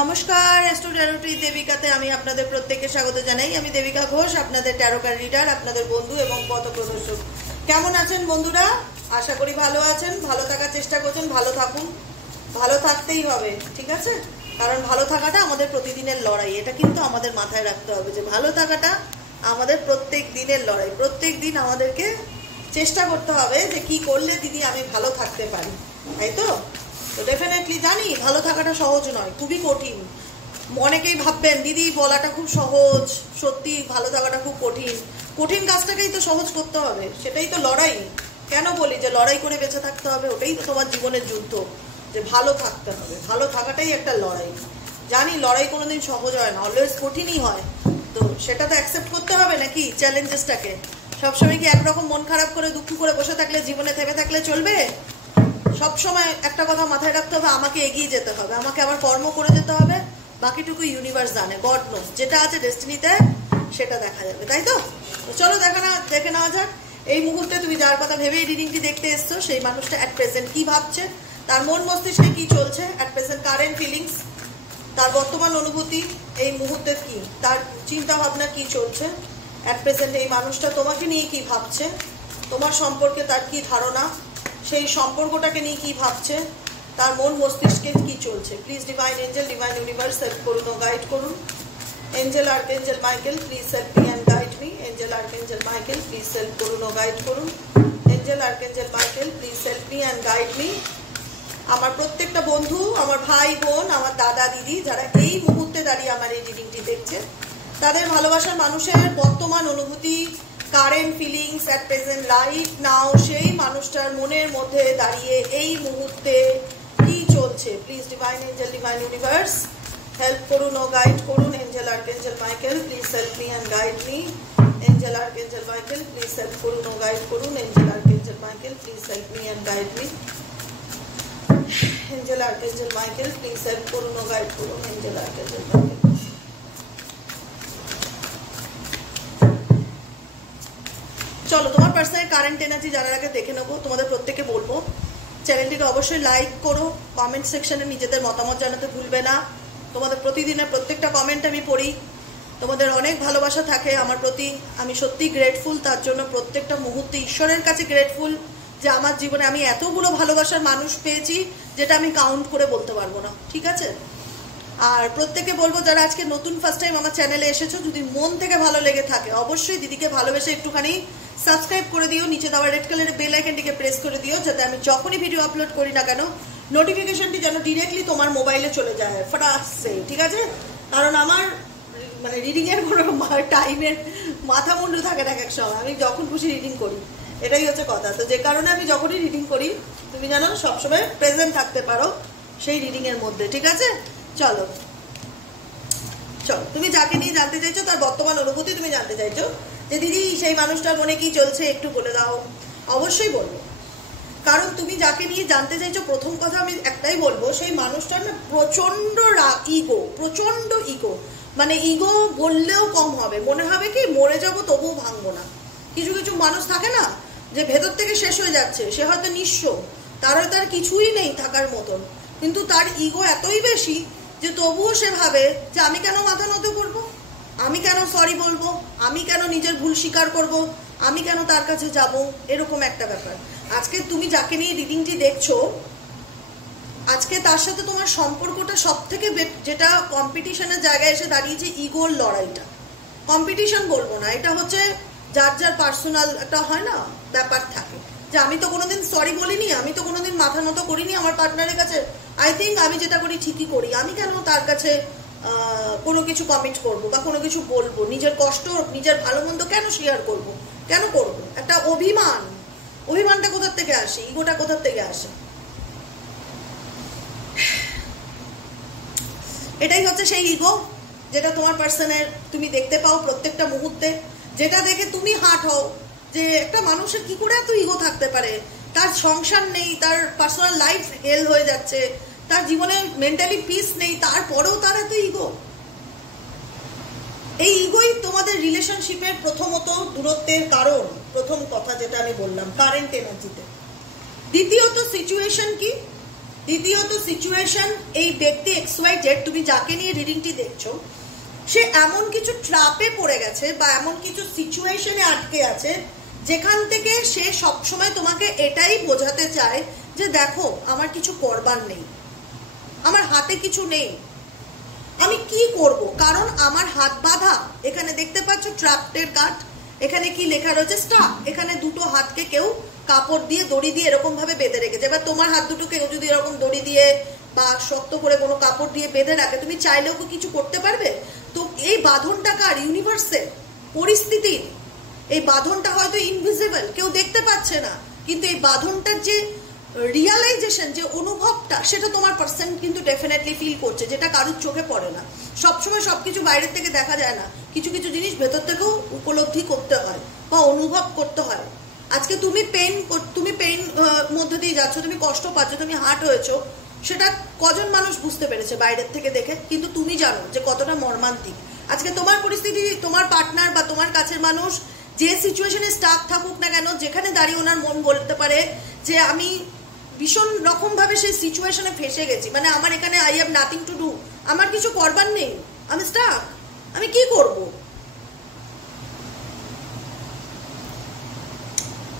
নমস্কার, অ্যাস্ট্রো ট্যারোটি দেবিকাতে আমি আপনাদের প্রত্যেককে স্বাগত জানাই। আমি দেবিকা ঘোষ, আপনাদের ট্যারোকার রিডার, আপনাদের বন্ধু এবং পথ প্রদর্শক। কেমন আছেন বন্ধুরা? আশা করি ভালো আছেন, ভালো থাকার চেষ্টা করছেন। ভালো থাকুন, ভালো থাকতেই হবে, ঠিক আছে? কারণ ভালো থাকাটা আমাদের প্রতিদিনের লড়াই, এটা কিন্তু আমাদের মাথায় রাখতে হবে যে ভালো থাকাটা আমাদের প্রত্যেক দিনের লড়াই। প্রত্যেক দিন আমাদেরকে চেষ্টা করতে হবে যে কি করলে দিদি আমি ভালো থাকতে পারি, তাই তো? তো ডেফিনেটলি জানি ভালো থাকাটা সহজ নয়, খুবই কঠিন। অনেকেই ভাববেন দিদি বলাটা খুব সহজ, সত্যি ভালো থাকাটা খুব কঠিন। কঠিন কাজটাকেই তো সহজ করতে হবে, সেটাই তো লড়াই। কেন বলি যে লড়াই করে বেঁচে থাকতে হবে? ওটাই তো তোমার জীবনের যুদ্ধ, যে ভালো থাকতে হবে। ভালো থাকাটাই একটা লড়াই। জানি লড়াই কোনোদিন সহজ হয় না, অলওয়েজ কঠিনই হয়। তো সেটা তো অ্যাকসেপ্ট করতে হবে নাকি, চ্যালেঞ্জেসটাকে? সবসময় কি একরকম মন খারাপ করে দুঃখ করে বসে থাকলে, জীবনে থেমে থাকলে চলবে? সব সময় একটা কথা মাথায় রাখতে হবে, আমাকে এগিয়ে যেতে হবে, আমাকে আবার কর্ম করে যেতে হবে। বাকিটুকু ইউনিভার্স জানে, গড নোস। যেটা আছে ডেস্টিনিতে সেটা দেখা যাবে, তাই তো? চলো দেখে নেওয়া যাক। এই মুহূর্তে তুমি যার কথা ভেবেই রিডিংটি দেখতে এসছো, সেই মানুষটা অ্যাট প্রেজেন্ট কি ভাবছে, তার মন মস্তিষ্কে কি চলছে, অ্যাট প্রেজেন্ট কারেন্ট ফিলিংস, তার বর্তমান অনুভূতি, এই মুহূর্তে কি তার চিন্তা ভাবনা কি চলছে, অ্যাট প্রেজেন্ট এই মানুষটা তোমাকে নিয়ে কি ভাবছে, তোমার সম্পর্কে তার কি ধারণা, সেই সম্পর্কটাকে নিয়ে কি ভাবছে, তার মন মস্তিষ্কে কি চলছে। Please divine angel, divine universe help করুন ও গাইড করুন। Angel archangel Michael, please help me and guide me. Angel archangel Michael, please help করুন ও গাইড করুন। Angel archangel Michael, please help me and guide me. আমার প্রত্যেকটা বন্ধু, আমার ভাই বোন, আমার দাদা দিদি, যারা এই মুহূর্তে দাঁড়িয়ে আমার এই রিডিংটি দেখছে, তাদের ভালোবাসার মানুষের বর্তমান অনুভূতি, current feelings at present right now, সেই মানুষটার মনের মধ্যে দাঁড়িয়ে এই মুহূর্তে কি চলছে। Please divine angel, divine universe help করুন ও গাইড করুন। Angel archangel Michael, please help me and guide me. Angel archangel Michael, please help করুন ও গাইড করুন। Angel archangel Michael, please help me and guide me. Angel archangel Michael, please help করুন ও guide করুন। Angel archangel Michael. চলো তোমার personal current energy জানার আগে দেখে নেবো। তোমাদের প্রত্যেকে বলবো চ্যানেলটিকে অবশ্যই লাইক করো, কমেন্ট সেকশনে নিজেদের মতামত জানাতে ভুলবে না। তোমাদের প্রতিদিনের প্রত্যেকটা কমেন্ট আমি পড়ি, তোমাদের অনেক ভালোবাসা থাকে আমার প্রতি, আমি সত্যি গ্রেটফুল। তার জন্য প্রত্যেকটা মুহূর্তে ঈশ্বরের কাছে গ্রেটফুল যে আমার জীবনে আমি এতগুলো ভালোবাসার মানুষ পেয়েছি, যেটা আমি কাউন্ট করে বলতে পারবো না, ঠিক আছে? আর প্রত্যেকে বলবো যারা আজকে নতুন ফার্স্ট টাইম আমার চ্যানেলে এসেছো, যদি মন থেকে ভালো লেগে থাকে অবশ্যই দিদিকে ভালোবেসে একটুখানি সাবস্ক্রাইব করে দিও। নিচে দেওয়া রেড কালারের বেল আইকনটিকে প্রেস করে দিও, যাতে আমি যখনই ভিডিও আপলোড করি না কেন নোটিফিকেশনটি যেন ডিরেক্টলি তোমার মোবাইলে চলে যায় ফটাসে, ঠিক আছে? কারণ আমার মানে রিডিংয়ের কোনো টাইমের মাথা মুন্ডু থাকে না, এক সময় আমি যখন খুশি রিডিং করি, এটাই হচ্ছে কথা। তো যে কারণে আমি যখনই রিডিং করি তুমি যেন সবসময় প্রেজেন্ট থাকতে পারো সেই রিডিংয়ের মধ্যে, ঠিক আছে? চলো চলো, তুমি যাকে নিয়ে জানতে চাইছো তার বর্তমান অনুভূতি তুমি জানতে চাইছো, যে দিদি সেই মানুষটার মনে কি চলছে একটু বলে দাও। অবশ্যই বলবো, কারণ তুমি যাকে নিয়ে জানতে চাইছো, প্রথম কথা আমি একটাই বলবো, সেই মানুষটার না প্রচন্ড ইগো, প্রচন্ড ইগো। মানে ইগো বললেও কম হবে, মনে হবে কি মরে যাবো তবুও ভাঙবো না। কিছু কিছু মানুষ থাকে না যে ভেতর থেকে শেষ হয়ে যাচ্ছে, সে হয়তো নিঃস্ব, তার কিছুই নেই থাকার মতন, কিন্তু তার ইগো এতই বেশি যে তবুও সে ভাবে যে আমি কেন মাথা নত করবো, আমি কেন সরি বলবো, আমি কেন নিজের ভুল স্বীকার করব, আমি কেন তার কাছে যাব, এরকম একটা ব্যাপার। আজকে তুমি যাকে নিয়ে রিডিংটি দেখছো, আজকে তার সাথে তোমার সম্পর্কটা সব থেকে যেটা কম্পিটিশনের জায়গায় এসে দাঁড়িয়েছে, ইগোর লড়াইটা। কম্পিটিশন বলবো না, এটা হচ্ছে যার যার পার্সোনাল একটা হয় না ব্যাপার থাকে, যে আমি তো কোনোদিন সরি বলিনি, আমি তো কোনোদিন মাথা নত করিনি আমার পার্টনারের কাছে, আই থিঙ্ক আমি যেটা করি ঠিকই করি, আমি কেন তার কাছে কোনো কিছু কমিট করব বা কোনো কিছু বলবো, নিজের কষ্ট নিজের ভালো মন্দ কেন শেয়ার করব, কেন করব? একটা অভিমান, অভিমানটা কোথার থেকে আসে, ইগোটা কোথার থেকে আসে? এটাই হচ্ছে সেই ইগো যেটা তোমার পার্সনের তুমি দেখতে পাও প্রত্যেকটা মুহূর্তে, যেটা দেখে তুমি হার্ট হও যে একটা মানুষের কি করে এত ইগো থাকতে পারে, তার সংসার নেই, তার পার্সোনাল লাইফ হেল হয়ে যাচ্ছে, তার জীবনে মেন্টালি পিস নেই, তারপরেও তার এত ইগো। এই ইগোই তোমাদের রিলেশনশিপের প্রথমত দূরত্বের কারণ। প্রথম কথা যেটা আমি বললাম কারেন্ট এনার্জিতে। দ্বিতীয়ত সিচুয়েশন কি, দ্বিতীয়ত সিচুয়েশন, এই ব্যক্তি XYZ তুমি যাকে নিয়ে রিডিংটি দেখছো সে এমন কিছু ট্র্যাপে পড়ে গেছে বা এমন কিছু সিচুয়েশনে আটকে আছে যেখান থেকে সে সবসময় তোমাকে এটাই বোঝাতে চায় যে দেখো আমার কিছু করবার নেই, আমার হাতে কিছু নেই, আমি কি করব, কারণ আমার হাত বাঁধা। এখানে দেখতে পাচ্ছ ট্র্যাপের কাট, এখানে কি লেখা রয়েছে স্টাক। এখানে দুটো হাতকে কেউ কাপড় দিয়ে দড়ি দিয়ে এরকম ভাবে বেঁধে রেখেছে। এবার তোমার হাত দুটো কেউ যদি এরকম দড়ি দিয়ে বা শক্ত করে কোনো কাপড় দিয়ে বেঁধে রাখে, তুমি চাইলেও কি কিছু করতে পারবে? তো এই বাঁধনটা কার? ইউনিভার্সের, পরিস্থিতির। এই বাঁধনটা হয়তো ইনভিজিবল, কেউ দেখতে পাচ্ছে না, কিন্তু এই বাঁধনটার যে রিয়ালাইজেশন, যে অনুভবটা, সেটা তোমার পার্সন কিন্তু ডেফিনেটলি ফিল করছে, যেটা কারোর চোখে পড়ে না। সবসময় সবকিছু বাইরের থেকে দেখা যায় না, কিছু কিছু জিনিস ভেতর থেকেও উপলব্ধি করতে হয় বা অনুভব করতে হয়। আজকে তুমি পেইন মধ্যে দিয়ে যাচ্ছ, তুমি কষ্ট পাচ্ছ, তুমি হার্ট হয়েছো, সেটা কজন মানুষ বুঝতে পেরেছে বাইরের থেকে দেখে? কিন্তু তুমি জানো যে কতটা মর্মান্তিক। আজকে তোমার পরিস্থিতি, তোমার পার্টনার বা তোমার কাছের মানুষ যে সিচুয়েশনে স্টাক থাকুক না কেন, যেখানে দাঁড়িয়ে ওনার মন বলতে পারে যে আমি ভীষণ রকম ভাবে সেই সিচুয়েশনে ফেসে গেছি, মানে আমার এখানে I have nothing to do, আমার কিছু করবার নেই, আমি স্টাক, আমি কি করব?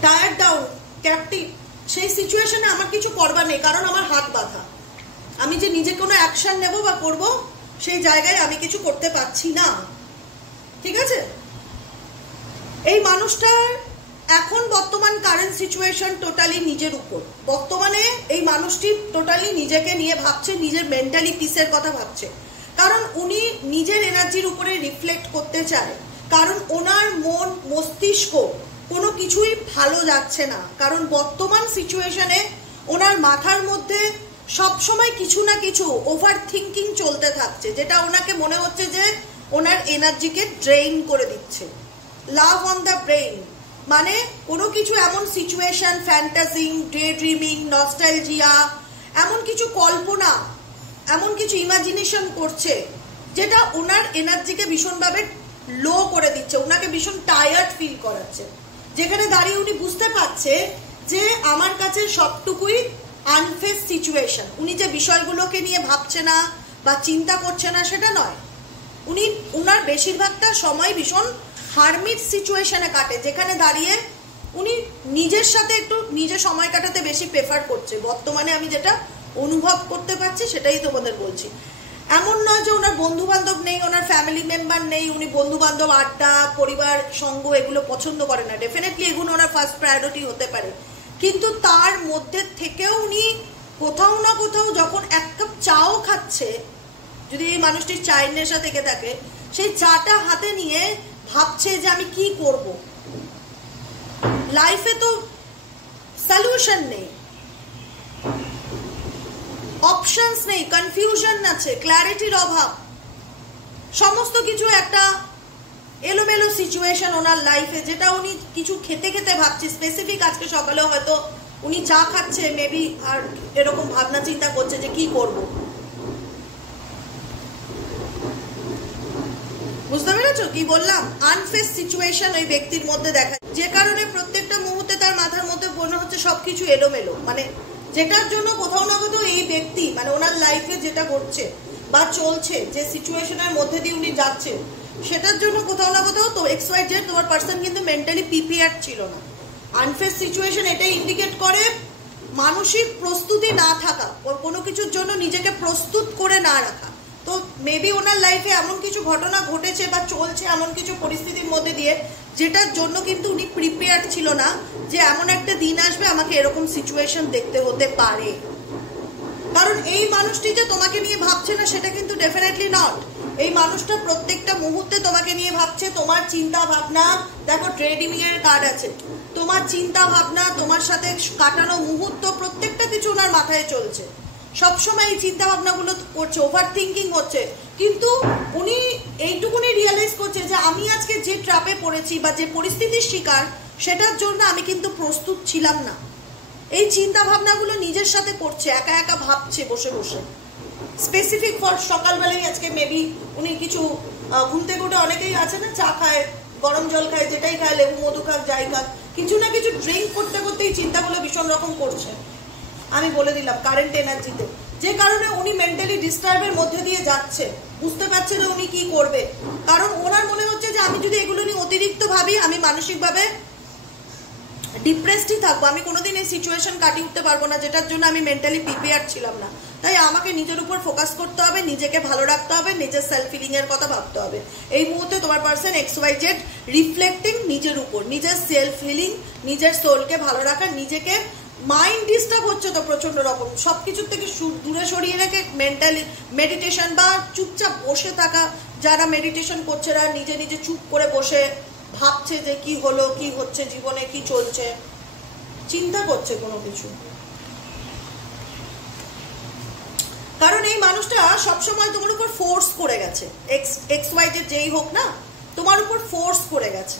টায়ার্ড ডাউন, ক্যাপটিভ, সেই সিচুয়েশনে আমার কিছু করবার নেই, কারণ আমার হাত বাঁধা। আমি যে নিজে কোনো অ্যাকশন নেব বা করব, সেই জায়গায় আমি কিছু করতে পারছি না। ঠিক আছে? এই মানুষটার এখন বর্তমান কারেন্ট সিচুয়েশন টোটালি নিজের উপর। বর্তমানে এই মানুষটি টোটালি নিজেকে নিয়ে ভাবছে, নিজের মেন্টালি পিসের কথা ভাবছে, কারণ উনি নিজের এনার্জির উপরে রিফ্লেক্ট করতে চায়, কারণ ওনার মন মস্তিষ্ক কোনো কিছুই ভালো যাচ্ছে না, কারণ বর্তমান সিচুয়েশনে ওনার মাথার মধ্যে সবসময় কিছু না কিছু ওভার থিঙ্কিং চলতে থাকছে, যেটা ওনাকে মনে হচ্ছে যে ওনার এনার্জিকে ড্রেইন করে দিচ্ছে। লাভ অন দ্য ব্রেইন, মানে কোনো কিছু এমন সিচুয়েশন, ফ্যান্টাসিং, ডে ড্রিমিং, নস্টালজিয়া, এমন কিছু কল্পনা, এমন কিছু ইমাজিনেশন করছে যেটা ওনার এনার্জিকে ভীষণভাবে লো করে দিচ্ছে, ওনাকে ভীষণ টায়ার্ড ফিল করাচ্ছে, যেখানে দাঁড়িয়ে উনি বুঝতে পারছে যে আমার কাছে সবটুকুই আনফেস সিচুয়েশন। উনি যে বিষয়গুলোকে নিয়ে ভাবছে না বা চিন্তা করছে না সেটা নয়, উনি উনার বেশিরভাগটা সময় ভীষণ হারমিট সিচুয়েশনে কাটে, যেখানে দাঁড়িয়ে উনি নিজের সাথে একটু নিজে সময় কাটাতে বেশি প্রেফার করছে। বর্তমানে আমি যেটা অনুভব করতে পারছি সেটাই তোমাদের বলছি। এমন নয় যে ওনার বন্ধু বান্ধব নেই, ওনার ফ্যামিলি মেম্বার নেই, উনি বন্ধু বান্ধব, আড্ডা, পরিবার সঙ্গ এগুলো পছন্দ করে না, ডেফিনেটলি এগুলো ওনার ফার্স্ট প্রায়োরিটি হতে পারে, কিন্তু তার মধ্যে থেকেও উনি কোথাও না কোথাও যখন এক কাপ চাও খাচ্ছে, যদি এই মানুষটির চায়ের নেশা থেকে থাকে, সেই চাটা হাতে নিয়ে ভাবছে যে আমি কি করব, লাইফে তো সলিউশন নেই, অপশনস নেই, কনফিউশন আছে, ক্ল্যারিটির অভাব, সমস্ত কিছু একটা এলোমেলো সিচুয়েশন ওনার লাইফে, যেটা উনি কিছু খেতে খেতে ভাবছে। স্পেসিফিক আজকে সকালে হয়তো উনি চা খাচ্ছে মেবি, আর এরকম ভাবনা চিন্তা করছে যে কি করব। বুঝতে পেরেছো কি বললাম? আনফেস সিচুয়েশন ওই ব্যক্তির মধ্যে দেখা, যে কারণে প্রত্যেকটা মুহূর্তে তার মাথার মধ্যে মনে হচ্ছে সবকিছু এলোমেলো, মানে যেটার জন্য কোথাও না কোথাও এই ব্যক্তি, মানে ওনার লাইফে যেটা ঘটছে বা চলছে, যে সিচুয়েশনের মধ্যে দিয়ে উনি যাচ্ছে, সেটার জন্য কোথাও না কোথাও তো XYZ তোমার পার্সন কিন্তু মেন্টালি প্রিপেয়ার্ড ছিল না। আনফেস সিচুয়েশন এটাই ইন্ডিকেট করে মানসিক প্রস্তুতি না থাকা, কোনো কিছুর জন্য নিজেকে প্রস্তুত করে না রাখা। তো মেবি ওনার লাইফে এমন কিছু ঘটনা ঘটেছে বা চলছে এমন কিছু পরিস্থিতির মধ্যে দিয়ে, যেটার জন্য কিন্তু উনি প্রিপেয়ার্ড ছিল না যে এমন একটা দিন আসবে আমাকে এরকম সিচুয়েশন দেখতে হতে পারে। কারণ এই মানুষটি যে তোমাকে নিয়ে ভাবছে না সেটা কিন্তু ডেফিনেটলি নট। এই মানুষটা প্রত্যেকটা মুহূর্তে তোমাকে নিয়ে ভাবছে, তোমার চিন্তা ভাবনা, দেখো ট্রেডিং এর কার্ড আছে, তোমার চিন্তা ভাবনা, তোমার সাথে কাটানো মুহূর্ত, প্রত্যেকটা কিছু ওনার মাথায় চলছে, সবসময় এই চিন্তা ভাবনাগুলো করছে, ওভার থিঙ্কিং হচ্ছে। কিন্তু উনি এইটুকুনি রিয়েলাইজ করছে যে আমি আজকে যে ট্র্যাপে পড়েছি বা যে পরিস্থিতির শিকার, সেটার জন্য আমি কিন্তু প্রস্তুত ছিলাম না। এই চিন্তা ভাবনাগুলো নিজের সাথে করছে, একা একা ভাবছে বসে বসে। স্পেসিফিক ফর সকালবেলায় আজকে মেবি উনি কিছু ঘুম থেকে উঠে অনেকেই আছে না, চা খায়, গরম জল খায়, যেটাই খায়, লেবু মধু খাক, যাই খাক, কিছু না কিছু ড্রিঙ্ক করতে করতে এই চিন্তাগুলো ভীষণ রকম করছে। আমি বলে দিলাম কারেন্ট এনার্জিতে, যে কারণে উনি মেন্টালি ডিস্টার্বের মধ্যে দিয়ে যাচ্ছে, বুঝতে পারছে যে উনি কি করবে। কারণ ওনার মনে হচ্ছে যে আমি যদি এগুলো নিয়ে অতিরিক্ত ভাবি আমি মানসিকভাবে ডিপ্রেসডই থাকবো, আমি কোনোদিন এই সিচুয়েশন কাটিয়ে উঠতে পারবো না, যেটার জন্য আমি মেন্টালি প্রিপেয়ার ছিলাম না। তাই আমাকে নিজের উপর ফোকাস করতে হবে, নিজেকে ভালো রাখতে হবে, নিজের সেলফ ফিলিং এর কথা ভাবতে হবে। এই মুহূর্তে তোমার পার্সন XYZ রিফ্লেক্টিং নিজের উপর, নিজের সেলফ ফিলিং, নিজের সোলকে ভালো রাখা, নিজেকে মাইন্ড ডিস্টার্ব হচ্ছে তো প্রচন্ড রকম, সবকিছুর থেকে দূরে সরিয়ে রেখে মেন্টালি মেডিটেশন বা চুপচাপ বসে থাকা, যারা মেডিটেশন করছে না, নিজে নিজে চুপ করে বসে ভাবছে যে কি হলো, কি হচ্ছে জীবনে, কি চলছে, চিন্তা করছে কোনো কিছু। কারণ এই মানুষটা সবসময় তোমার উপর ফোর্স করে গেছে, XYZ যেই হোক না, তোমার উপর ফোর্স করে গেছে,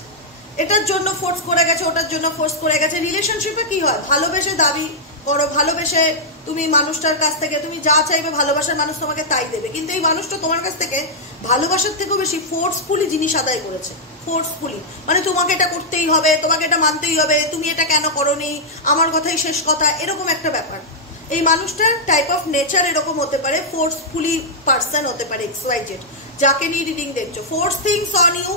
এটার জন্য ফোর্স করে গেছে, ওটার জন্য ফোর্স করে গেছে। রিলেশনশিপে কি হয়, ভালোবেসে দাবি করো, ভালোবেসে তুমি মানুষটার কাছ থেকে তুমি যা চাইবে ভালোবাসার মানুষ তোমাকে তাই দেবে, কিন্তু এই মানুষটা তোমার কাছ থেকে ভালোবাসার থেকেও বেশি ফোর্সফুলি জিনিস আদায় করেছে। ফোর্সফুলি মানে তোমাকে এটা করতেই হবে, তোমাকে এটা মানতেই হবে, তুমি এটা কেন করোনি, আমার কথাই শেষ কথা, এরকম একটা ব্যাপার। এই মানুষটার টাইপ অফ নেচার এরকম হতে পারে, ফোর্সফুলি পার্সন হতে পারে XYZ, যাকে নিয়ে রিডিং দেখছো। ফোর্স থিংস অন ইউ,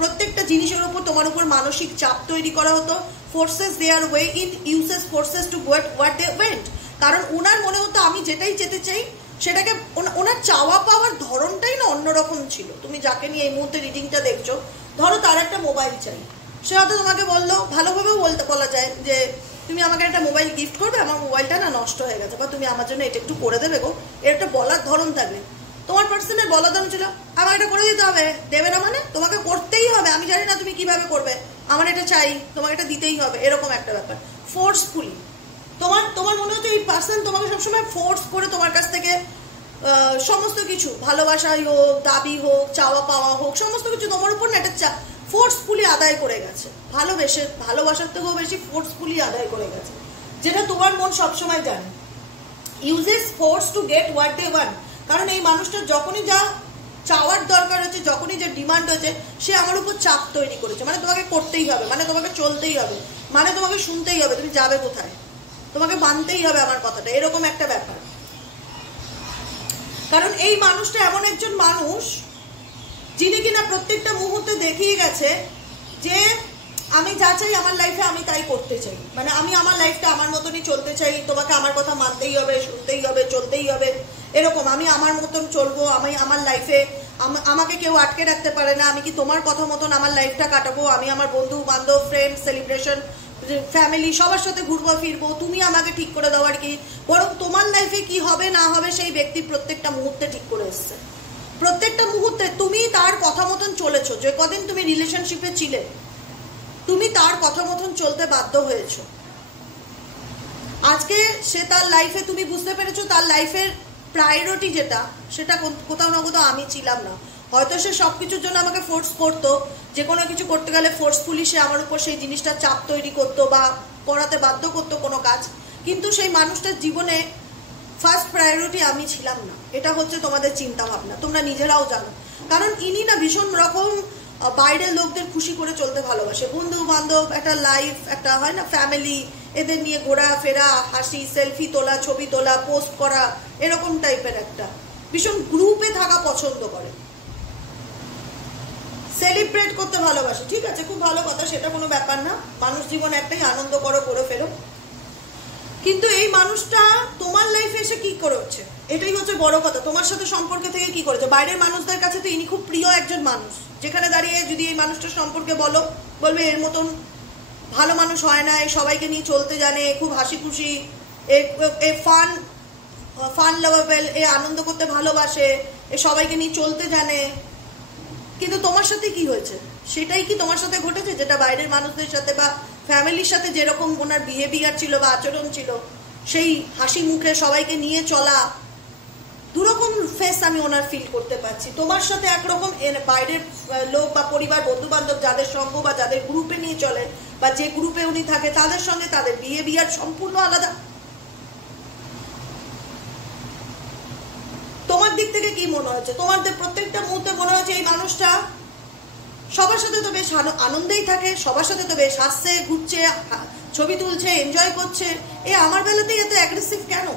প্রত্যেকটা জিনিসের উপর তোমার উপর মানসিক চাপ তৈরি করা হতো। Forces their way in, uses forces to get what they went. কারণ ওনার মনে হতো আমি যেটাই যেতে চাই সেটাকে, ওনার চাওয়া পাওয়ার ধরনটাই না অন্যরকম ছিল। তুমি যাকে নিয়ে এই মুহূর্তে রিডিংটা দেখছো, ধরো তার একটা মোবাইল চাই, সে হয়তো তোমাকে বললো, ভালোভাবেও বলা যায় যে তুমি আমাকে একটা মোবাইল গিফট করবে, আমার মোবাইলটা না নষ্ট হয়ে গেছে, বা তুমি আমার জন্য এটা একটু করে দেবে গো, এর একটা বলার ধরন থাকবে। তোমার পার্সনের বলার ধরন ছিল আমার এটা করে দিতে হবে, দেবে না মানে তোমাকে করতেই হবে, আমি জানি না তুমি কিভাবে করবে, আমার এটা চাই, তোমাকে এটা দিতেই হবে, এরকম একটা ব্যাপার। ফোর্সফুলি তোমার মনে হচ্ছে এই পার্সন তোমাকে সবসময় ফোর্স করে তোমার কাছ থেকে সমস্ত কিছু, ভালোবাসাই হোক, দাবি হোক, চাওয়া পাওয়া হোক, সমস্ত কিছু তোমার উপর না একটা ফোর্সফুলি আদায় করে গেছে। ভালোবাসার থেকেও বেশি ফোর্সফুলি আদায় করে গেছে, যেটা তোমার মন সবসময় জানে। Uses force to get what they want. কারণ এই মানুষটা যখনই যা চাওয়ার দরকার হচ্ছে, যখনই যা ডিমান্ড হচ্ছে, সে আমার উপর চাপ তৈরি করেছে, মানে তোমাকে করতেই হবে, মানে তোমাকে চলতেই হবে, মানে তোমাকে শুনতেই হবে, তুমি যাবে কোথায়, তোমাকে মানতেই হবে আমার কথাটা, এরকম একটা ব্যাপার। কারণ এই মানুষটা এমন একজন মানুষ যিনি কিনা প্রত্যেকটা মুহূর্তে দেখিয়ে গেছে যে আমি যা চাই আমার লাইফে আমি তাই করতে চাই, মানে আমি আমার লাইফটা আমার মতনই চলতে চাই, তোমাকে আমার কথা মানতেই হবে, শুনতেই হবে, চলতেই হবে, এরকম আমি আমার মতন চলবো, আমি আমার লাইফে আমাকে কেউ আটকে রাখতে পারে না, আমি কি তোমার কথা মতন আমার লাইফটা কাটাবো, আমি আমার বন্ধু বান্ধব, ফ্রেন্ড, সেলিব্রেশন, ফ্যামিলি সবার সাথে ঘুরবো ফিরবো, তুমি আমাকে ঠিক করে দাও আর কি। বরং তোমার লাইফে কি হবে না হবে সেই ব্যক্তি প্রত্যেকটা মুহূর্তে ঠিক করে এসছে, প্রত্যেকটা মুহূর্তে তুমি তার কথা মতন চলেছো, যে কদিন তুমি রিলেশনশিপে ছিলে তুমি তার কথা মতন চলতে বাধ্য হয়েছো। আজকে সে তার লাইফে, তুমি বুঝতে পেরেছো তার লাইফের প্রায়োরিটি যেটা, সেটা কোথাও না কোথাও আমি ছিলাম না। হয়তো সে সবকিছুর জন্য আমাকে ফোর্স করতো, যে কোনো কিছু করতে গেলে ফোর্সফুলি সে আমার উপর সেই জিনিসটা চাপ তৈরি করতো বা করাতে বাধ্য করতো কোনো কাজ, কিন্তু সেই মানুষটার জীবনে ফার্স্ট প্রায়োরিটি আমি ছিলাম না। এটা হচ্ছে তোমাদের চিন্তা ভাবনা, তোমরা নিজেরাও জানো। কারণ ইনি না ভীষণ রকম বাইরের লোকদের খুশি করে চলতে ভালোবাসে, বন্ধু বান্ধব, একটা লাইফ, একটা হয় না ফ্যামিলি, এদের নিয়ে ঘোরা ফেরা, হাসি, সেলফি তোলা, ছবি তোলা, পোস্ট করা, এরকম টাইপের একটা ভীষণ গ্রুপে থাকা পছন্দ করে, সেলিব্রেট করতে ভালোবাসে। ঠিক আছে, খুব ভালো কথা, সেটা কোনো ব্যাপার না, মানুষ জীবন একটাই, আনন্দ করো, করে ফেরো। কিন্তু এই মানুষটা তোমার লাইফে এসে কি করেছে, এটাই হচ্ছে বড় কথা। তোমার সাথে সম্পর্কে থেকে কি করেছে, বাইরের মানুষদের কাছে তো ইনি খুব প্রিয় একজন মানুষ, যেখানে দাঁড়িয়ে যদি এই মানুষটার সম্পর্কে বলবে এর মতন ভালো মানুষ হয় না, এই সবাইকে নিয়ে চলতে জানে, খুব হাসি খুশি, এ ফান লাভাবেল, এ আনন্দ করতে ভালোবাসে, এ সবাইকে নিয়ে চলতে জানে। কিন্তু তোমার সাথে কি হয়েছে, সেটাই কি তোমার সাথে ঘটেছে, যেটা বাইরের মানুষদের সাথে বা ফ্যামিলির সাথে যেরকম ওনার বিহেভিয়ার ছিল বা আচরণ ছিল, সেই হাসি মুখে সবাইকে নিয়ে চলা, দুরকম ফেস আমি ওনার ফিল করতে পারছি। তোমার সাথে একরকম, বাইরের লোক বা পরিবার, বন্ধু বান্ধব, যাদের সঙ্গ বা যাদের গ্রুপে নিয়ে চলে বা যে গ্রুপে উনি থাকে, তাদের সঙ্গে তাদের বিহেভিয়ার সম্পূর্ণ আলাদা। তোমার দিক থেকে কি মনে হচ্ছে, তোমাদের প্রত্যেকটা মুহূর্তে মনে হচ্ছে এই মানুষটা সবার সাথে তো বেশ আনন্দেই থাকে, সবার সাথে তো বেশ হাসছে, ঘুরছে, ছবি তুলছে, এনজয় করছে। আমার বেলাতেই এত অ্যাগ্রেসিভ কেন?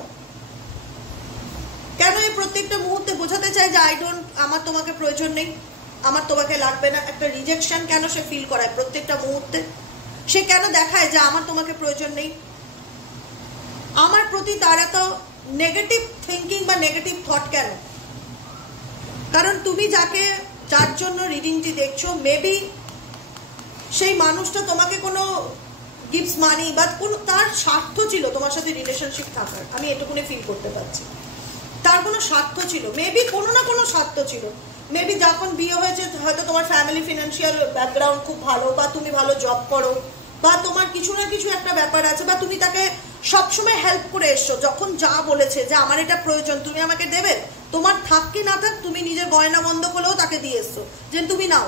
কেন এই প্রত্যেকটা মুহূর্তে বোঝাতে চায় যে আমার তোমাকে প্রয়োজন নেই, আমার তোমাকে লাগবে না? একটা রিজেকশন কেন সে ফিল করায় প্রত্যেকটা মুহূর্তে? সে কেন দেখায় যে আমার তোমাকে প্রয়োজন নেই? আমার প্রতি তার এত নেগেটিভ থিঙ্কিং বা নেগেটিভ থট কেন? কারণ তুমি যার জন্য রিডিংটি দেখছো, মেবি সেই মানুষটা তোমাকে কোনো গিফটস মানি বা কোনো তার স্বার্থ ছিল তোমার সাথে রিলেশনশিপ থাকার। আমি এটুকুনি ফিল করতে পারছি তার কোনো স্বার্থ ছিল, মেবি কোনো না কোনো স্বার্থ ছিল। মেবি যখন বিয়ে হয়েছে হয়তো তোমার ফ্যামিলি ফিনান্সিয়াল ব্যাকগ্রাউন্ড খুব ভালো, বা তুমি ভালো জব করো, বা তোমার কিছু না কিছু একটা ব্যাপার আছে, বা তুমি তাকে সবসময় হেল্প করে এসছো। যখন যা বলেছে যে আমার এটা প্রয়োজন, তুমি আমাকে দেবে, তোমার থাক কি না থাক, তুমি নিজের গয়না বন্ধ করলেও তাকে দিয়ে এসছো যে তুমি নাও,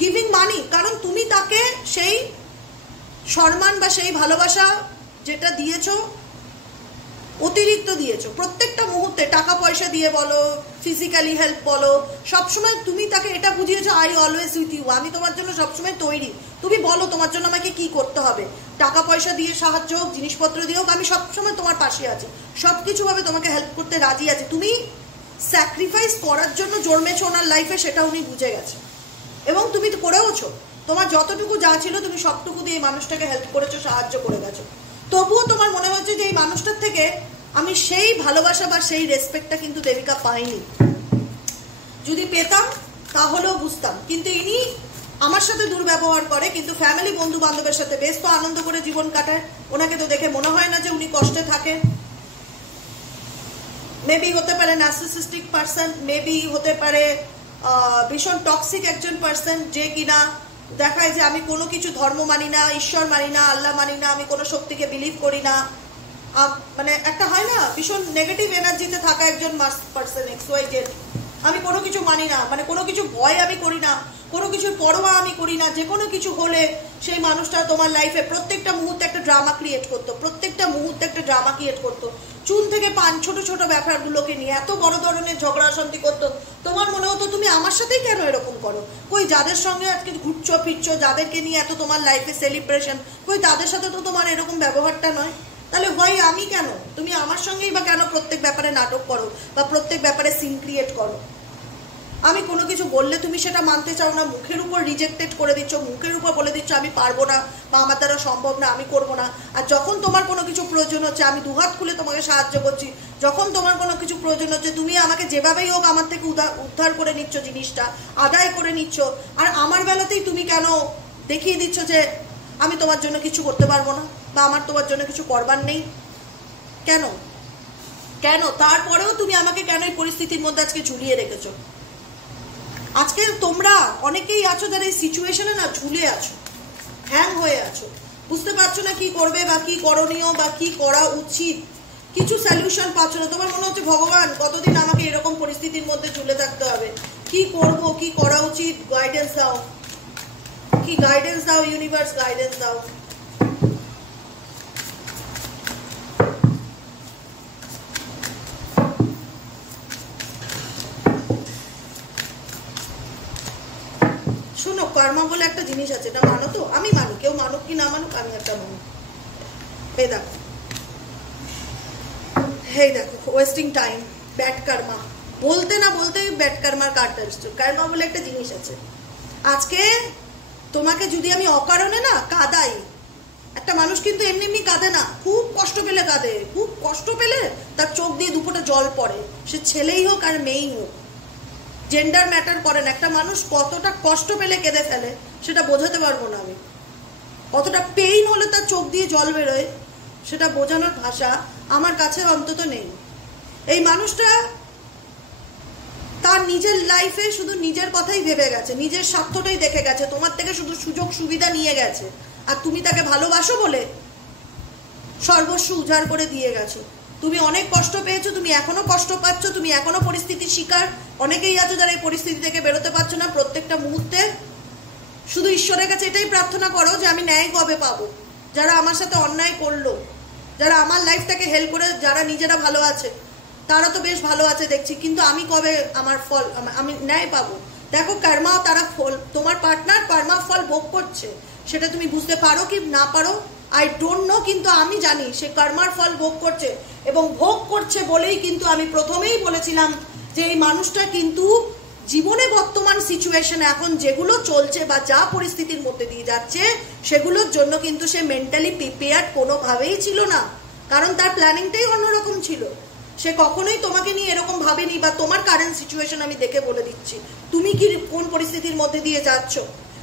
গিভিং মানি। কারণ তুমি তাকে সেই সম্মান বা সেই ভালোবাসা যেটা দিয়েছো, অতিরিক্ত দিয়েছো প্রত্যেকটা মুহূর্তে, টাকা পয়সা দিয়ে বলো, ফিজিক্যালি হেল্প বলো, সবসময় তুমি তাকে এটা বুঝিয়েছো আই অলওয়েজ উইথ ইউ, আমি তোমার জন্য সবসময় তৈরি। তুমি বলো তোমার জন্য আমাকে কি করতে হবে, টাকা পয়সা দিয়ে সাহায্য হোক, জিনিসপত্র দিয়ে হোক, আমি সবসময় তোমার পাশে আছি, সব কিছুভাবে তোমাকে হেল্প করতে রাজি আছি। তুমি স্যাক্রিফাইস করার জন্য জন্মেছো ওনার লাইফে, সেটা উনি বুঝে গেছে এবং তুমি তো করেওছো। তোমার যতটুকু যা ছিল তুমি সবটুকু দিয়ে এই মানুষটাকে হেল্প করেছো, সাহায্য করে গেছো। তবুও তোমার মনে হচ্ছে যে এই মানুষটার থেকে আমি সেই ভালোবাসা বা সেই রেসপেক্টটা কিন্তু দেবিকা পাইনি। যদি পেতাম তাহলেও বুঝতাম, কিন্তু ইনি আমার সাথে দুর্ব্যবহার করে, কিন্তু ফ্যামিলি বন্ধু বান্ধবের সাথে বেশ তো আনন্দ করে জীবন কাটায়। ওনাকে তো দেখে মনে হয় না যে উনি কষ্টে থাকে। মেবি হতে পারে নার্সিসিস্টিক পার্সন, মেবি হতে পারে ভীষণ টক্সিক একজন পার্সন, যে কিনা দেখায় যে আমি কোনো কিছু ধর্ম মানি না, ঈশ্বর মানি না, আল্লাহ মানি না, আমি কোনো শক্তিকে বিলিভ করি না। মানে একটা হয় না ভীষণ নেগেটিভ এনার্জিতে থাকা একজন পার্সন XYZ, আমি কোনো কিছু মানি না, মানে কোনো কিছু ভয় আমি করি না, কোনো কিছুর পরোয়া আমি করি না। যে কোনো কিছু হলে সেই মানুষটা তোমার লাইফে প্রত্যেকটা মুহূর্তে একটা ড্রামা ক্রিয়েট করতো, প্রত্যেকটা মুহূর্তে একটা ড্রামা ক্রিয়েট করতো, চুন থেকে পান ছোট ছোট ব্যাপারগুলোকে নিয়ে এত বড় ধরনের ঝগড়া অশান্তি করতো। তোমার মনে হতো তুমি আমার সাথেই কেন এরকম করো? কই যাদের সঙ্গে আজকে ঘুরছো ফিরছো, যাদেরকে নিয়ে এত তোমার লাইফে সেলিব্রেশন, কই তাদের সাথে তো তোমার এরকম ব্যবহারটা নয়। তাহলে ভাই আমি কেন, তুমি আমার সঙ্গেই বা কেন প্রত্যেক ব্যাপারে নাটক করো বা প্রত্যেক ব্যাপারে সিন ক্রিয়েট করো? আমি কোনো কিছু বললে তুমি সেটা মানতে চাও না, মুখের উপর রিজেক্টেড করে দিচ্ছ, মুখের উপর বলে দিচ্ছ আমি পারবো না বা আমার দ্বারা সম্ভব না, আমি করবো না। আর যখন তোমার কোনো কিছু প্রয়োজন হচ্ছে আমি দুহাত খুলে তোমাকে সাহায্য করছি, যখন তোমার কোনো কিছু প্রয়োজন হচ্ছে তুমি আমাকে যেভাবেই হোক আমার থেকে উদ্ধার করে নিচ্ছ, জিনিসটা আদায় করে নিচ্ছ। আর আমার বেলাতেই তুমি কেন দেখিয়ে দিচ্ছ যে আমি তোমার জন্য কিছু করতে পারবো না বা আমার তোমার জন্য কিছু করবার নেই? কেন কেন তারপরেও তুমি আমাকে কেন এই পরিস্থিতির মধ্যে আজকে ঝুলিয়ে রেখেছো? আজকে তোমরা অনেকেই আছো যারা এই সিচুয়েশনে না ঝুলে আছো, হ্যাং হয়ে আছো, বুঝতে পারছো না কি করবে বা কি করণীয় বা কি করা উচিত, কিছু সলিউশন পাচ্ছ না। তোমার মনে হচ্ছে ভগবান কতদিন আমাকে এরকম পরিস্থিতির মধ্যে ঝুলে থাকতে হবে, কি করব, কি করা উচিত, গাইডেন্স দাও, কি গাইডেন্স দাও ইউনিভার্স, গাইডেন্স দাও। শোনো, কর্মা বলে একটা জিনিস আছে, এটা মানো তো? আমি মানি, কেউ মানুক কি না মানুক, আমি একটা মানি। এই দেখো, এই দেখো, ওয়েস্টিং টাইম, ব্যাড কর্মা, বলতে না বলতেই ব্যাড কর্মার কার্ডটা এসছে। কর্মা বলে একটা জিনিস আছে। আজকে তোমাকে যদি আমি অকারণে না কাঁদাই, একটা মানুষ কিন্তু এমনি এমনি কাঁদে না, খুব কষ্ট পেলে কাঁদে, খুব কষ্ট পেলে তার চোখ দিয়ে দুপোটা জল পড়ে, সে ছেলেই হোক আর মেয়েই হোক, জেন্ডার ম্যাটার করে না। একটা মানুষ কতটা কষ্ট পেলে কেঁদে ফেলে সেটা বোঝাতে পারবো না আমি, কতটা পেইন হলে তার চোখ দিয়ে জল বেরোয় সেটা বোঝানোর ভাষা আমার কাছে অন্তত নেই। এই মানুষটা তার নিজের লাইফে শুধু নিজের কথাই ভেবে গেছে, নিজের স্বার্থটাই দেখে গেছে, তোমার থেকে শুধু সুযোগ সুবিধা নিয়ে গেছে। আর তুমি তাকে ভালোবাসো বলে সর্বস্ব উজাড় করে দিয়ে গেছো। তুমি অনেক কষ্ট পেয়েছো, তুমি এখনো কষ্ট পাচ্ছ, তুমি এখনো পরিস্থিতির শিকার। অনেকেই আছো যারা এই পরিস্থিতি থেকে বেরোতে পারছো না। প্রত্যেকটা মুহূর্তে শুধু ঈশ্বরের কাছে এটাই প্রার্থনা করো যে আমি ন্যায় কবে পাবো। যারা আমার সাথে অন্যায় করলো, যারা আমার লাইফটাকে হেল্প করে, যারা নিজেরা ভালো আছে, তারা তো বেশ ভালো আছে দেখছি, কিন্তু আমি কবে আমার ফল, আমি ন্যায় পাবো? দেখো, কর্মা তারা ফল, তোমার পার্টনার কর্মা ফল ভোগ করছে, সেটা তুমি বুঝতে পারো কি না পারো আই ডোন্ট নো, কিন্তু আমি জানি সে কর্মার ফল ভোগ করছে, এবং ভোগ করছে বলেই কিন্তু আমি প্রথমেই বলেছিলাম যে এই মানুষটা কিন্তু জীবনে বর্তমান সিচুয়েশন এখন যেগুলো চলছে বা যা পরিস্থিতির মধ্যে দিয়ে যাচ্ছে সেগুলোর জন্য কিন্তু সে মেন্টালি প্রিপেয়ার্ড কোনোভাবেই ছিল না, কারণ তার প্ল্যানিংটাই অন্যরকম ছিল। সে কখনোই তোমাকে নিয়ে এরকম ভাবেনি, বা তোমার কারেন্ট সিচুয়েশন আমি দেখে বলে দিচ্ছি তুমি কি কোন পরিস্থিতির মধ্যে দিয়ে যাচ্ছ।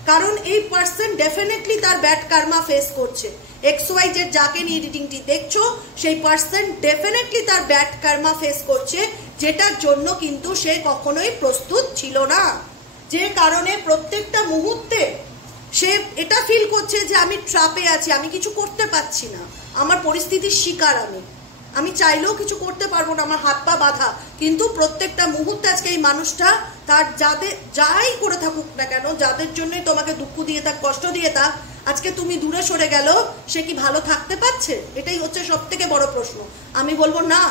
কারণ এই পার্সন ডেফিনেটলি তার ব্যাড কার্মা ফেস করছে। XYZ যাকে নিয়ে রিডিংটি দেখছো সেই পার্সন ডেফিনেটলি তার ব্যাড কার্মা ফেস করছে, যেটার জন্য কিন্তু সে কখনোই প্রস্তুত ছিল না। যে কারণে প্রত্যেকটা মুহূর্তে সে এটা ফিল করছে যে আমি ট্রাপে আছি, আমি কিছু করতে পারছি না, আমার পরিস্থিতির শিকার আমি চাইলেও কিছু করতে পারবো না, আমার হাত পা বাঁধা। কিন্তু প্রত্যেকটা মুহূর্তে আজকে এই মানুষটা তার যাদের যাই করে থাকুক না কেন, যাদের জন্যই তোমাকে দুঃখ দিয়ে থাক, কষ্ট দিয়ে থাক, আজকে তুমি দূরে সরে গেল, সে কি ভালো থাকতে পারছে? এটাই হচ্ছে সব থেকে বড় প্রশ্ন। আমি বলবো না,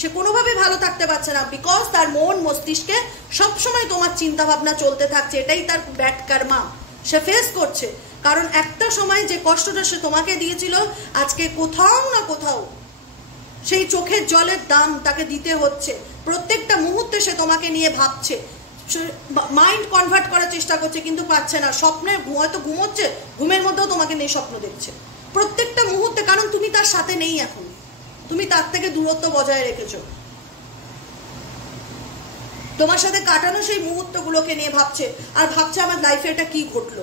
সে কোনোভাবে ভালো থাকতে পারছে না, বিকজ তার মন মস্তিষ্কে সবসময় তোমার চিন্তা ভাবনা চলতে থাকছে, এটাই তার ব্যাড কার্মা সে ফেস করছে। কারণ একটা সময় যে কষ্টটা সে তোমাকে দিয়েছিল, আজকে কোথাও না কোথাও সেই চোখের জলের দাম তাকে দিতে হচ্ছে। প্রত্যেকটা মুহূর্তে সে তোমাকে নিয়ে ভাবছে, মাইন্ড কনভার্ট করার চেষ্টা করছে, কিন্তু পাচ্ছে না। স্বপ্নে হয়তো ঘুমোচ্ছে, ঘুমের মধ্যেও তোমাকে নিয়ে স্বপ্ন দেখছে প্রত্যেকটা মুহূর্তে, কারণ তুমি তার সাথে নেই এখন, তুমি তার থেকে দূরত্ব বজায় রেখেছো। তোমার সাথে কাটানো সেই মুহূর্তগুলোকে নিয়ে ভাবছে, আর ভাবছে আমার লাইফে এটা কি ঘটলো,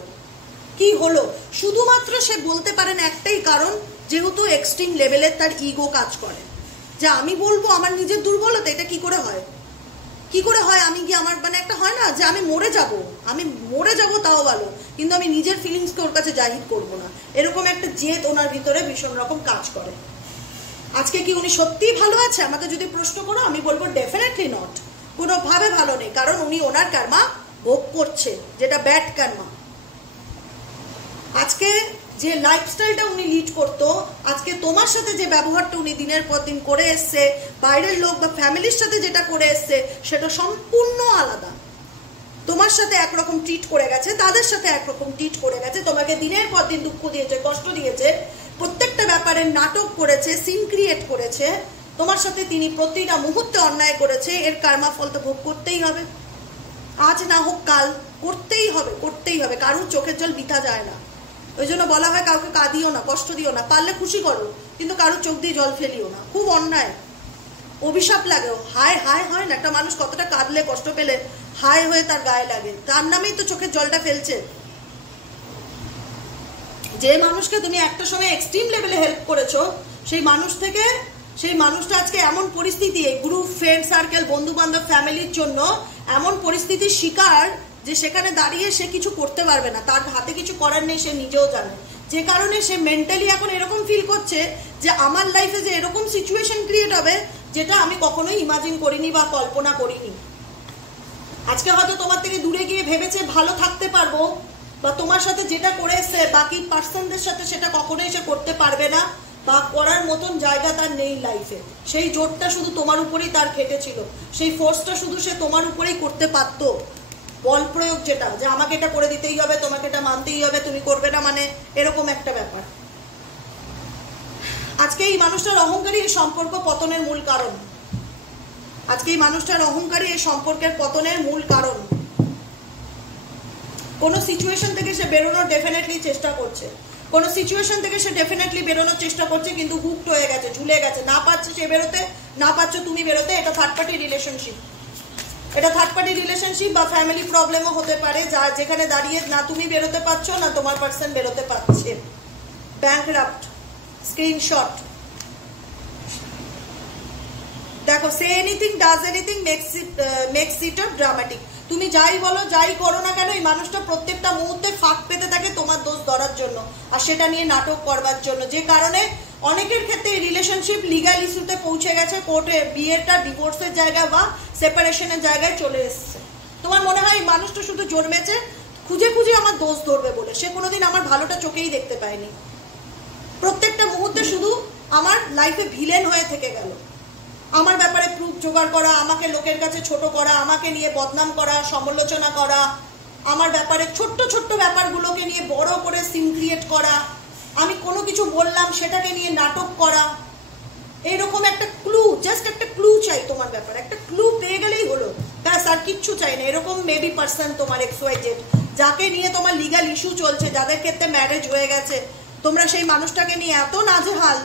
কি হলো। শুধুমাত্র সে বলতে পারেন একটাই কারণ, যেহেতু এক্সট্রিম লেভেলের তার ইগো কাজ করে, যে আমি বলবো আমার নিজের দুর্বলতা, এটা কি করে হয়, কি করে হয়, আমি কি আমার মানে একটা হয় না যে আমি মরে যাব তাও ভালো, কিন্তু আমি নিজের ফিলিংসকে ওর কাছে জাহির করবো না, এরকম একটা জেদ ওনার ভিতরে ভীষণ রকম কাজ করে। আজকে কি উনি সত্যিই ভালো আছে আমাকে যদি প্রশ্ন করো, আমি বলবো ডেফিনেটলি নট, কোনোভাবে ভালো নেই, কারণ উনি ওনার কর্মা ভোগ করছে, যেটা ব্যাড কর্মা। আজকে যে লাইফস্টাইলটা উনি লিড করতো, আজকে তোমার সাথে যে ব্যবহারটা উনি দিনের পর দিন করে এসছে, বাইরের লোক বা ফ্যামিলির সাথে যেটা করে এসছে সেটা সম্পূর্ণ আলাদা। তোমার সাথে একরকম ট্রিট করে গেছে, তাদের সাথে একরকম ট্রিট করে গেছে, তোমাকে দিনের পর দিন দুঃখ দিয়েছে, কষ্ট দিয়েছে, প্রত্যেকটা ব্যাপারে নাটক করেছে, সিন ক্রিয়েট করেছে, তোমার সাথে তিনি প্রতিটা মুহূর্তে অন্যায় করেছে। এর কর্মা ফল তো ভোগ করতেই হবে, আজ না হোক কাল করতেই হবে, করতেই হবে। কারুর চোখের জল বৃথা যায় না, ওই জন্য বলা হয় কাউকে কাঁদিও না, কষ্ট দিও না, পারলে খুশি করো, কিন্তু কারোর চোখ দিয়ে জল ফেলিও না, খুব অন্যায়, অভিশাপ লাগেও। হায় হায় হয় না, একটা মানুষ কতটা কাঁদলে কষ্ট পেলে হায় হয়ে তার গায়ে লাগে, তার নামেই তো চোখের জলটা ফেলছে। যে মানুষকে তুমি একটা সময় এক্সট্রিম লেভেলে হেল্প করেছো, সেই মানুষটা আজকে এমন পরিস্থিতি, গ্রুপ, ফ্রেন্ড সার্কেল, বন্ধু বান্ধব, ফ্যামিলির জন্য এমন পরিস্থিতির শিকার যে সেখানে দাঁড়িয়ে সে কিছু করতে পারবে না, তার হাতে কিছু করার নেই, সে নিজেও জানে। যে কারণে সে মেন্টালি এখন এরকম ফিল করছে যে আমার লাইফে যে এরকম সিচুয়েশন ক্রিয়েট হবে, যেটা আমি কখনোই ইমাজিন করিনি বা কল্পনা করিনি। আজকে হয়তো তোমার থেকে দূরে গিয়ে ভেবেছে ভালো থাকতে পারবো, বা তোমার সাথে যেটা করে এসছে বাকি পার্সনদের সাথে সেটা কখনোই সে করতে পারবে না, বা করার মতন জায়গা তার নেই লাইফে। সেই জোরটা শুধু তোমার উপরেই তার খেটেছিল, সেই ফোর্সটা শুধু সে তোমার উপরেই করতে পারতো। বল প্রয়োগ যেটা, যে আমাকে এটা করে দিতেই হবে, তোমাকে এটা মানতেই হবে, তুমি করবে না মানে, এরকম একটা ব্যাপার। আজকে এই মানুষটার অহংকারী এই সম্পর্ক পতনের মূল কারণ, আজকে এই মানুষটার অহংকারী এই সম্পর্কের পতনের মূল কারণ। কোনো সিচুয়েশন থেকে সে বেরোনোর ডেফিনেটলি চেষ্টা করছে, কোনো সিচুয়েশন থেকে সে ডেফিনেটলি বেরোনোর চেষ্টা করছে, কিন্তু হুকড হয়ে গেছে, ঝুলে গেছে, না পারছে সে বেরোতে, না পারছো তুমি বেরোতে। এটা থার্ড পার্টি রিলেশনশিপ, এটা থার্ড পার্টি রিলেশনশিপ বা ফ্যামিলি প্রবলেমও হতে পারে, যা যেখানে দাঁড়িয়ে না তুমি বেরোতে পারছো না তোমার পার্সন বেরোতে পারছে। ব্যাংকরাপ্ট, স্ক্রিনশট দেখো, সে anything does anything makes it a dramatic. তুমি যাই বলো যাই করো না কেন, এই মানুষটা প্রত্যেকটা মুহূর্তে ফাঁক পেতে থাকে তোমার দোষ ধরার জন্য, আর সেটা নিয়ে নাটক করবার জন্য। যে কারণে অনেকের ক্ষেত্রে এই রিলেশনশিপ লিগ্যাল ইস্যুতে পৌঁছে গেছে, কোর্টে বিয়েটা ডিভোর্সের জায়গায় বা সেপারেশনের জায়গায় চলে এসছে। তোমার মনে হয় এই মানুষটা শুধু জন্মেছে খুঁজে খুঁজে আমার দোষ ধরবে বলে, সে কোনোদিন আমার ভালোটা চোখেই দেখতে পায়নি। প্রত্যেকটা মুহূর্তে শুধু আমার লাইফে ভিলেন হয়ে থেকে গেল, আমার ব্যাপারে প্রুফ জোগাড় করা, আমাকে লোকের কাছে ছোট করা, আমাকে নিয়ে বদনাম করা, সমালোচনা করা, আমার ব্যাপারে ছোট্ট ছোট্ট ব্যাপারগুলোকে নিয়ে বড় করে সিন ক্রিয়েট করা, আমি কোনো কিছু বললাম সেটাকে নিয়ে নাটক করা, এইরকম একটা ক্লু, জাস্ট একটা ক্লু চাই তোমার ব্যাপারে, একটা ক্লু পেয়ে গেলেই হলো, ব্যাস আর কিচ্ছু চাই না। এরকম মেবি পার্সন তোমার XYZ, যাকে নিয়ে তোমার লিগাল ইস্যু চলছে, যাদের ক্ষেত্রে ম্যারেজ হয়ে গেছে, তোমরা সেই মানুষটাকে নিয়ে এত নাজেহাল,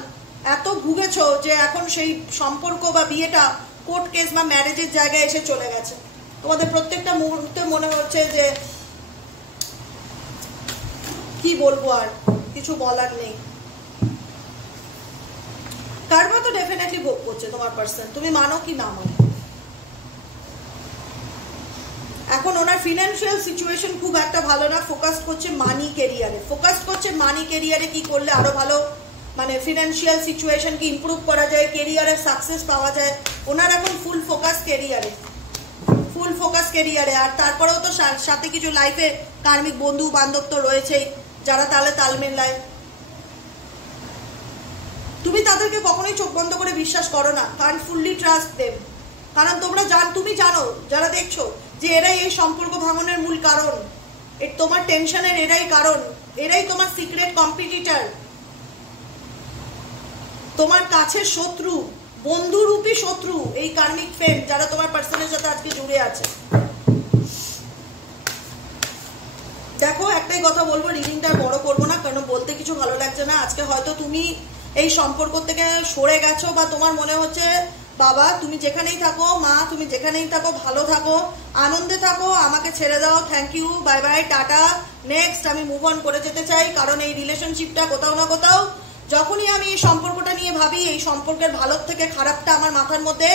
এত ভুগেছো যে এখন সেই সম্পর্ক বা বিয়েটা কোর্ট কেস বা ম্যারেজের জায়গায় এসে চলে গেছে। তোমাদের প্রত্যেকটা মুহূর্তে মনে হচ্ছে যে কি বলবো, আর কিছু বলার নেই। কারবা তো ডেফিনেটলি ভোগ করছে তোমার পার্সন, তুমি মানো কি না মানো। এখন ওনার ফিনান্সিয়াল সিচুয়েশন খুব একটা ভালো না, ফোকাস করছে মানি কেরিয়ারে, কি করলে আরো ভালো মানে ফিনান্সিয়াল সিচুয়েশনকে ইমপ্রুভ করা যায়, কেরিয়ারে সাকসেস পাওয়া যায়। ওনার এখন ফুল ফোকাস কেরিয়ারে, আর তারপরেও তো সাথে কিছু লাইফে কার্মিক বন্ধু বান্ধব তো রয়েছেই, যারা তাল মেলায়। তুমি তাদেরকে কখনোই চোখ বন্ধ করে বিশ্বাস করো না, কারণ ফুললি ট্রাস্ট দেম, কারণ তুমি জানো যারা দেখছো যে এরাই এই সম্পর্ক ভাঙনের মূল কারণ, তোমার টেনশনের এরাই কারণ, এরাই তোমার সিক্রেট কম্পিটিটর, তোমার কাছের শত্রু, বন্ধুরূপী শত্রু, এই কার্মিক ফ্রেন্ড যারা তোমার পার্সনের সাথে আজকে জুড়ে আছে। দেখো একটাই কথা বলবো, রিডিংটা বড় করবো না, কারণ বলতে কিছু ভালো লাগছে না। আজকে হয়তো তুমি এই সম্পর্ক থেকে সরে গেছো, বা তোমার মনে হচ্ছে বাবা তুমি যেখানেই থাকো, মা তুমি যেখানেই থাকো, ভালো থাকো, আনন্দে থাকো, আমাকে ছেড়ে দাও, thank you, bye bye, tata, next, আমি মুভ অন করে যেতে চাই। কারণ এই রিলেশনশিপটা কোথাও না কোথাও, যখনই আমি এই সম্পর্কটা নিয়ে ভাবি, এই সম্পর্কের ভালোর থেকে খারাপটা আমার মাথার মধ্যে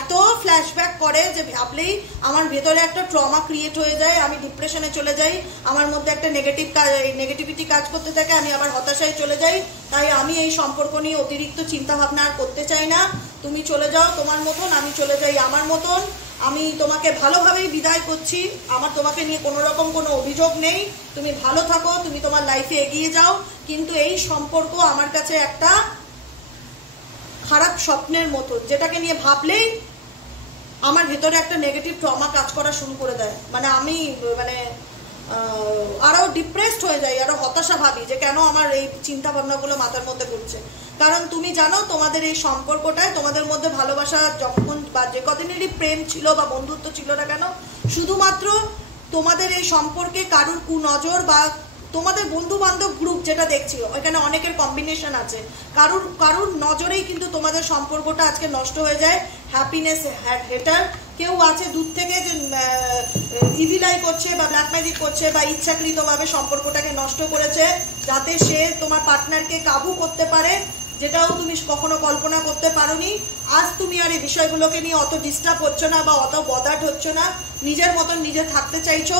এত ফ্ল্যাশব্যাক করে যে ভাবলেই আমার ভেতরে একটা ট্রমা ক্রিয়েট হয়ে যায়, আমি ডিপ্রেশনে চলে যাই, আমার মধ্যে একটা নেগেটিভিটি কাজ করতে থাকে, আমি আবার হতাশায় চলে যাই। তাই আমি এই সম্পর্ক নিয়ে অতিরিক্ত চিন্তা ভাবনা আর করতে চাই না। তুমি চলে যাও তোমার মতন, আমি চলে যাই আমার মতন। আমি তোমাকে ভালোভাবেই বিদায় করছি, আমার তোমাকে নিয়ে কোনো রকম কোনো অভিযোগ নেই। তুমি ভালো থাকো, তুমি তোমার লাইফে এগিয়ে যাও, কিন্তু এই সম্পর্ক আমার কাছে একটা খারাপ স্বপ্নের মতন, যেটাকে নিয়ে ভাবলেই আমার ভেতরে একটা নেগেটিভ ট্রমা কাজ করা শুরু করে দেয়। মানে আমি আরো ডিপ্রেসড হয়ে যাই, আরো হতাশা ভাবি যে কেন আমার এই চিন্তা ভাবনাগুলো মাথার মধ্যে ঘুরছে। কারণ তুমি জানো তোমাদের এই সম্পর্কটায়, তোমাদের মধ্যে ভালোবাসা যখন বা যে কদিনেরই প্রেম ছিল বা বন্ধুত্ব ছিল না কেন, শুধুমাত্র তোমাদের এই সম্পর্কে কারুর কুনজর বা তোমাদের বন্ধু বান্ধব গ্রুপ যেটা দেখছি, এখানে অনেকের কম্বিনেশন আছে, কারুর নজরেই কিন্তু তোমাদের সম্পর্কটা আজকে নষ্ট হয়ে যায়। হ্যাপিনেস হেটার কেউ আছে দূর থেকে যে ইভিলাই করছে বা ব্ল্যাক ম্যাজিক করছে বা ইচ্ছাকৃতভাবে সম্পর্কটাকে নষ্ট করেছে, যাতে সে তোমার পার্টনারকে কাবু করতে পারে, যেটাও তুমি কখনো কল্পনা করতে পারোনি। আজ তুমি আর এই বিষয়গুলোকে নিয়ে অত ডিস্টার্ব হচ্ছ না বা অত বদার্ড হচ্ছ না, নিজের মতন নিজে থাকতে চাইছো,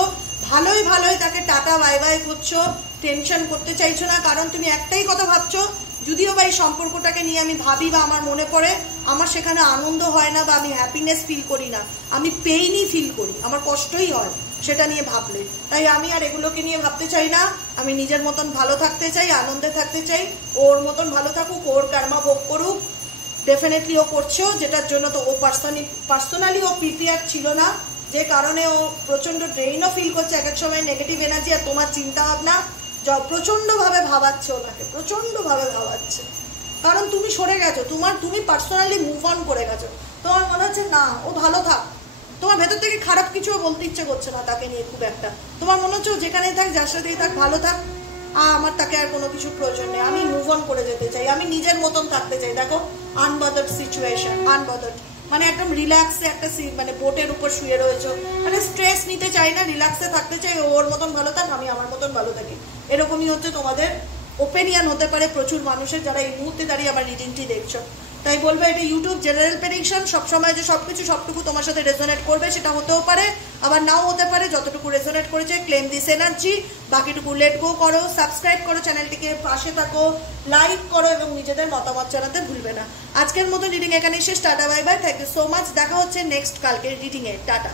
ভালোই তাকে টাটা বাই বাই করছো, টেনশন করতে চাইছো না। কারণ তুমি একটাই কথা ভাবছো, যদিও বা এই সম্পর্কটাকে নিয়ে আমি ভাবি বা আমার মনে পড়ে, আমার সেখানে আনন্দ হয় না বা আমি হ্যাপিনেস ফিল করি না, আমি পেইনই ফিল করি, আমার কষ্টই হয় সেটা নিয়ে ভাবলে। তাই আমি আর এগুলোকে নিয়ে ভাবতে চাই না, আমি নিজের মতন ভালো থাকতে চাই, আনন্দে থাকতে চাই। ওর মতন ভালো থাকুক, ওর কর্মা ভোগ করুক, ডেফিনেটলি ও করছেও, যেটার জন্য তো ও পার্সোনালি ও প্রিপেয়ার ছিল না, যে কারণে ও প্রচন্ড ড্রেইনও ফিল করছে এক এক সময় নেগেটিভ এনার্জি। আর তোমার চিন্তা ভাবনা প্রচন্ডভাবে ভাবাচ্ছে, ওনাকে প্রচন্ডভাবে ভাবাচ্ছে, কারণ তুমি সরে গেছো, তুমি পার্সোনালি মুভ অন করে গেছো। তোমার মনে হচ্ছে না ও ভালো থাক, তোমার ভেতর থেকে খারাপ কিছুও বলতে ইচ্ছে করছে না তাকে নিয়ে খুব একটা। তোমার মনে হচ্ছে যেখানেই থাক, যার সাথেই থাক, ভালো থাক, আমার তাকে আর কোনো কিছুর প্রয়োজন নেই, আমি মুভ অন করে যেতে চাই, আমি নিজের মতন থাকতে চাই। দেখো আনবদার্ড সিচুয়েশন, আনবদার্ড মানে একদম রিল্যাক্সে একটা মানে বোটের উপর শুয়ে রয়েছে, মানে স্ট্রেস নিতে চাই না, রিল্যাক্সে থাকতে চাই, ওর মতন ভালো থাক, আমি আমার মতন ভালো থাকি। এরকমই হচ্ছে তোমাদের ওপিনিয়ন হতে পারে প্রচুর মানুষের, যারা এই মুহূর্তে দাঁড়িয়ে আমার রিডিংটি দেখছো। তাই বলবো এটা ইউটিউব জেনারেল প্রেডিকশন, সবসময় যে সবটুকু তোমার সাথে রেজোনেট করবে সেটা হতেও পারে, আবার নাও হতে পারে। যতটুকু রেজোনেট করেছে ক্লেম দিস এনার্জি, বাকিটুকু লেট গো করো। সাবস্ক্রাইব করো চ্যানেলটিকে, পাশে থাকো, লাইক করো এবং নিজেদের মতামত জানাতে ভুলবে না। আজকের মতো রিডিং এখানেই শেষ, tata bye bye, thank you so much. দেখা হচ্ছে নেক্সট কালকের রিডিংয়ে, টাটা।